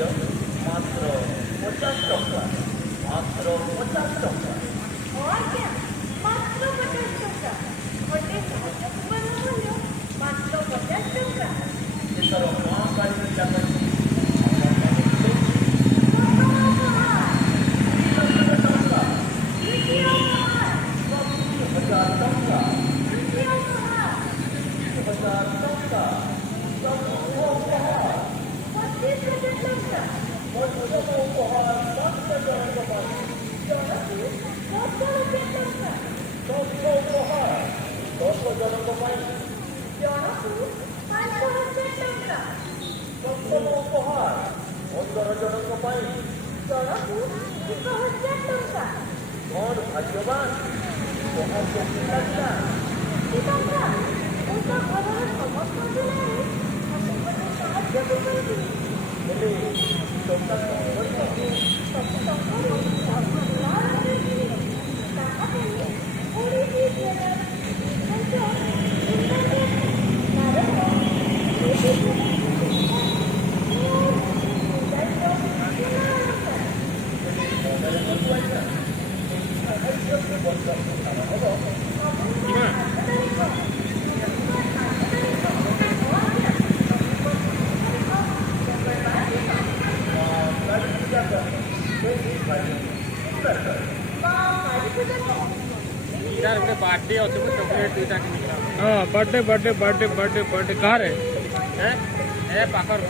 ମାତ୍ର 50 ଟଙ୍କା। ମାତ୍ର 50 ଟଙ୍କା। ଆଜ୍ଞା ମାତ୍ର 50 ଟଙ୍କା। ଗୋଟେ ସାହାଯ୍ୟ କୁପନ ମୂଲ୍ୟ ମାତ୍ର 50 ଟଙ୍କା। ଏଥର ମହାକାଳୀ ଜାଗା ଜଣଙ୍କ ପାଇଁ ଜଣକୁ 1000 ଟଙ୍କା। କଣ ଭାଗ୍ୟବାନ ଟଙ୍କା ମୁଁ ତ ଘରର ସମସ୍ତଙ୍କୁ ନେଇ ସାହାଯ୍ୟ କରିବି। ହେଲେ ଟଙ୍କା କଣ କରିବ? ସବୁ ଟଙ୍କାରୁ ତାହାହେଲେ ଓଡ଼ିଶୀ यार ଗୋଟେ बर्थडे ଅଛି ମୁଁ ଚକୋଲେଟ୍ ଦୁଇଟା କିଣିଲା। हां birthday birthday birthday birthday birthday कहां रे ए पाखर